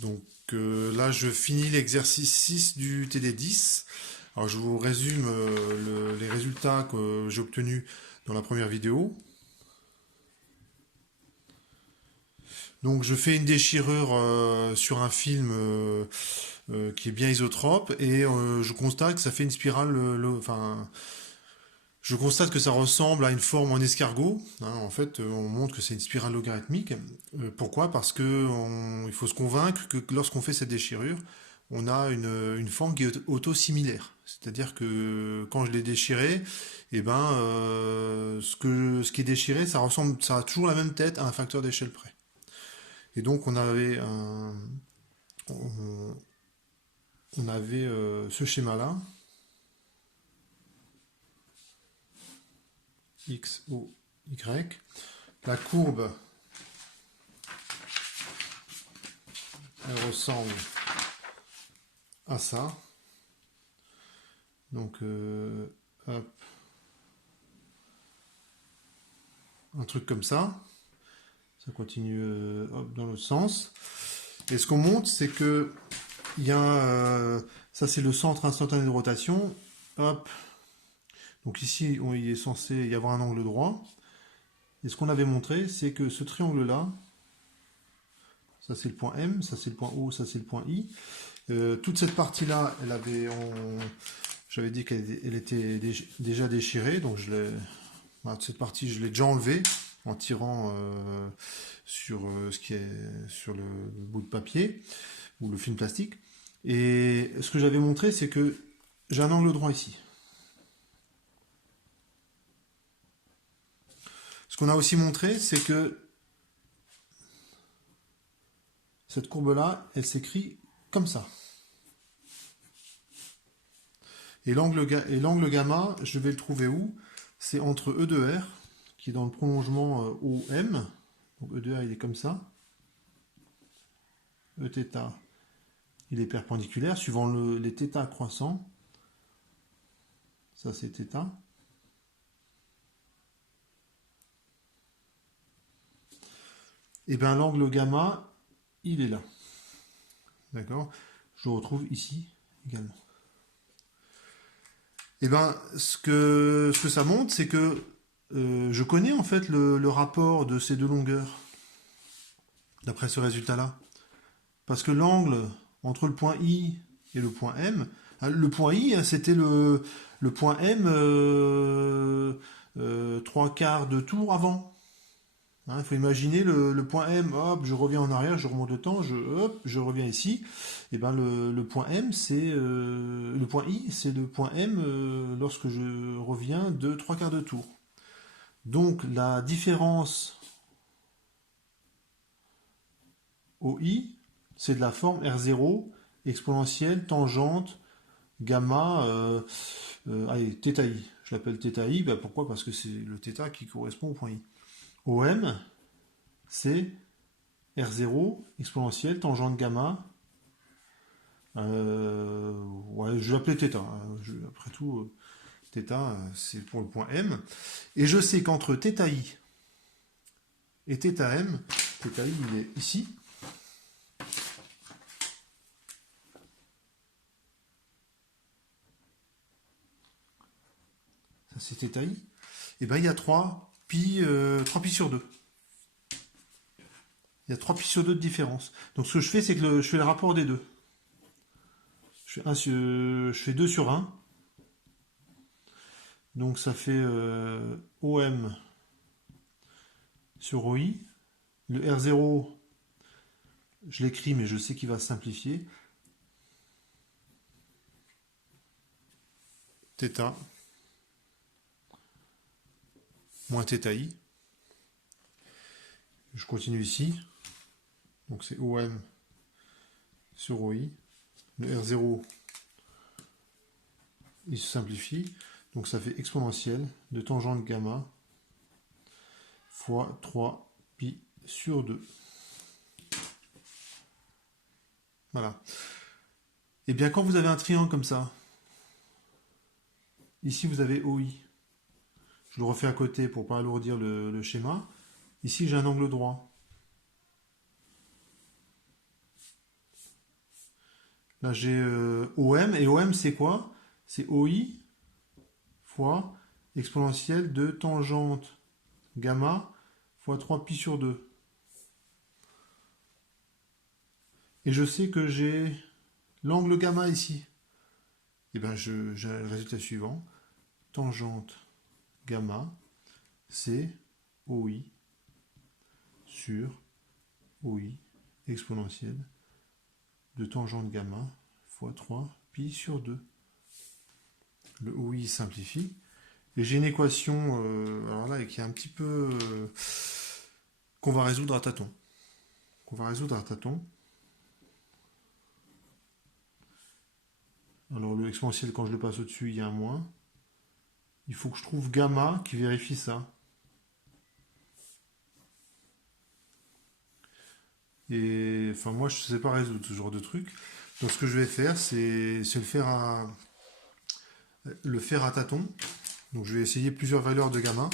Donc là, je finis l'exercice 6 du TD10. Alors, je vous résume les résultats que j'ai obtenus dans la première vidéo. Donc, je fais une déchirure sur un film qui est bien isotrope et je constate que ça fait une spirale. Enfin, je constate que ça ressemble à une forme en escargot. Hein. En fait, on montre que c'est une spirale logarithmique. Pourquoi? Parce que il faut se convaincre que lorsqu'on fait cette déchirure, on a une forme qui est auto-similaire. C'est-à-dire que quand je l'ai déchiré, eh ben, ce qui est déchiré, ça a toujours la même tête à un facteur d'échelle près. Et donc on, on avait ce schéma-là, X, O, Y. La courbe, elle ressemble à ça. Donc, hop, un truc comme ça. Ça continue hop, dans l'autre sens. Et ce qu'on montre, c'est que il y a, ça c'est le centre instantané de rotation. Hop. Donc ici, il est censé y avoir un angle droit. Et ce qu'on avait montré, c'est que ce triangle-là, ça c'est le point M, ça c'est le point O, ça c'est le point I. Toute cette partie-là, j'avais dit qu'elle était déjà déchirée, donc cette partie, je l'ai déjà enlevée en tirant sur ce qui est sur le bout de papier ou le film plastique. Et ce que j'avais montré, c'est que j'ai un angle droit ici. Ce qu'on a aussi montré, c'est que cette courbe-là, elle s'écrit comme ça. Et l'angle gamma, je vais le trouver où? C'est entre E de R, qui est dans le prolongement OM. Donc E de R, il est comme ça. Eθ, il est perpendiculaire, suivant les θ croissants. Ça, c'est θ. Et bien, l'angle gamma, il est là. D'accord? Je le retrouve ici également. Et bien, ce que ça montre, c'est que je connais en fait le rapport de ces deux longueurs, d'après ce résultat-là. Parce que l'angle entre le point I et le point M, le point I, c'était le point M 3/4 de tour avant. Il faut imaginer le point M, hop, je reviens en arrière, je remonte le temps, je reviens ici. Et ben le point M, c'est le point I, c'est le point M lorsque je reviens de 3/4 de tour. Donc la différence OI, c'est de la forme R0 exponentielle tangente gamma allez, θi. Je l'appelle θi, ben pourquoi? Parce que c'est le θ qui correspond au point I. OM, c'est R0 exponentielle tangente gamma. Ouais, je l'appelais θ. Après tout, θ, c'est pour le point M. Et je sais qu'entre θi et θm, θi il est ici. Ça c'est θi. Et bien il y a 3 pi sur 2. Il y a 3 pi sur 2 de différence. Donc ce que je fais, c'est que je fais le rapport des deux. Je fais 2 sur 1. Donc ça fait OM sur OI. Le R0, je l'écris, mais je sais qu'il va se simplifier. Θ moins θi. Je continue ici. Donc c'est OM sur OI. Le R0, il se simplifie. Donc ça fait exponentielle de tangente gamma fois 3 pi sur 2. Voilà. Et bien quand vous avez un triangle comme ça, ici vous avez OI. Je le refais à côté pour ne pas alourdir le schéma. Ici j'ai un angle droit. Là, j'ai OM. Et OM, c'est quoi? C'est OI fois exponentielle de tangente gamma fois 3pi sur 2. Et je sais que j'ai l'angle gamma ici. Et bien, j'ai le résultat suivant. Tangente gamma, c'est OI sur OI exponentielle de tangente gamma fois 3 pi sur 2. Le OI simplifie. Et j'ai une équation alors là, qui est un petit peu qu'on va résoudre à tâtons. Alors le exponentiel, quand je le passe au-dessus, il y a un moins. Il faut que je trouve gamma qui vérifie ça. Et enfin, moi, je ne sais pas résoudre ce genre de truc. Donc, ce que je vais faire, c'est le faire à tâtons. Donc, je vais essayer plusieurs valeurs de gamma.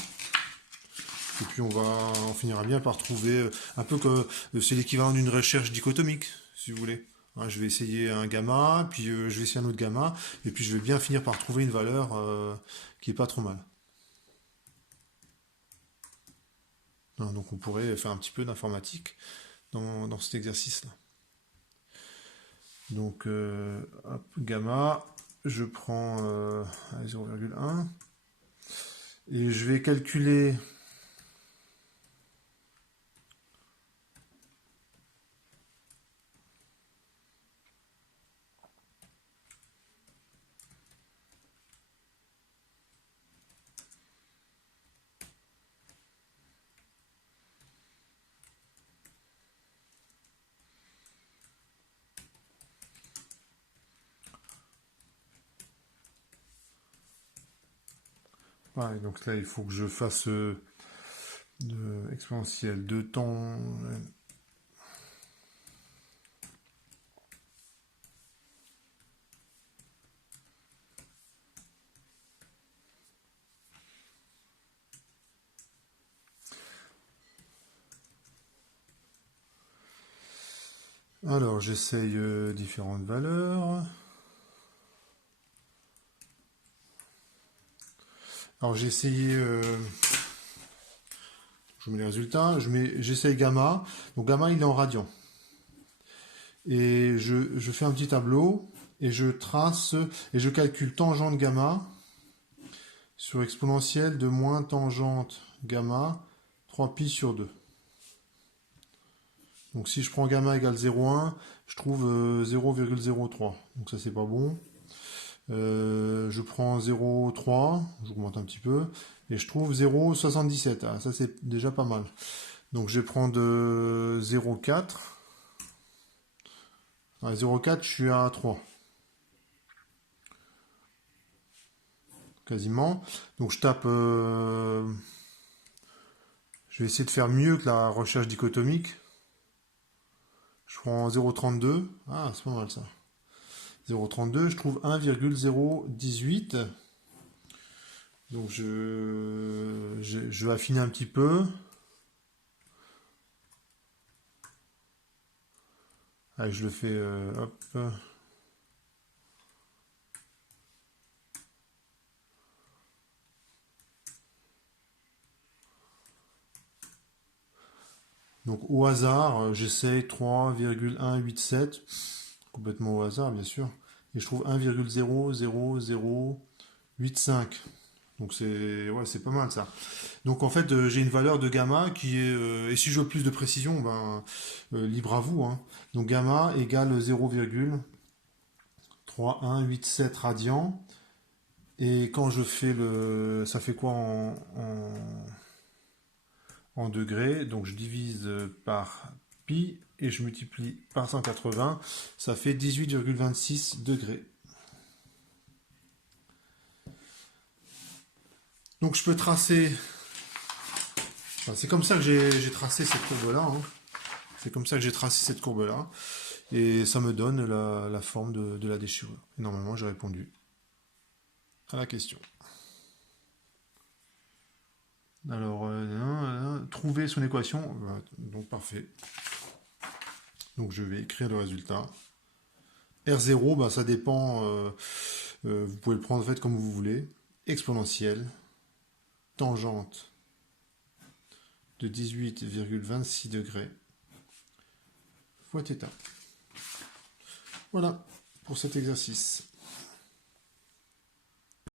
Et puis, on finira bien par trouver un peu que c'est l'équivalent d'une recherche dichotomique, si vous voulez. Hein, je vais essayer un gamma, puis je vais essayer un autre gamma, et puis je vais bien finir par trouver une valeur qui est pas trop mal. Hein, donc, on pourrait faire un petit peu d'informatique dans cet exercice-là. Donc, hop, gamma, je prends 0,1 et je vais calculer pareil, donc là il faut que je fasse exponentielle de temps. Alors j'essaye différentes valeurs. Alors j'ai essayé, je mets les résultats, j'essaye gamma. Donc gamma il est en radian. Et je fais un petit tableau et je trace et je calcule tangente gamma sur exponentielle de moins tangente gamma 3pi sur 2. Donc si je prends gamma égale 0,1, je trouve 0,03. Donc ça c'est pas bon. Je prends 0,3, j'augmente un petit peu, et je trouve 0,77. Ah, ça c'est déjà pas mal. Donc je vais prendre 0,4. À 0,4 je suis à 3. Quasiment. Donc je tape... je vais essayer de faire mieux que la recherche dichotomique. Je prends 0,32. Ah, c'est pas mal ça. 0,32, je trouve 1,018. Donc je vais affiner un petit peu. Allez, je le fais, hop. Donc au hasard, j'essaye 3,187, complètement au hasard bien sûr, et je trouve 1,00085. Donc c'est pas mal ça. Donc en fait j'ai une valeur de gamma qui est et si je veux plus de précision, ben libre à vous, hein. Donc gamma égale 0,3187 radians. Et quand je fais ça fait quoi en degrés? Donc je divise par pi et je multiplie par 180, ça fait 18,26 degrés. Donc je peux tracer, enfin, c'est comme ça que j'ai tracé cette courbe-là, hein. C'est comme ça que j'ai tracé cette courbe-là, et ça me donne la forme de la déchirure. Et normalement j'ai répondu à la question. Alors, trouver son équation, donc parfait. Donc je vais écrire le résultat. R0, ben, ça dépend, vous pouvez le prendre en fait comme vous voulez. Exponentielle, tangente de 18,26 degrés fois θ. Voilà pour cet exercice.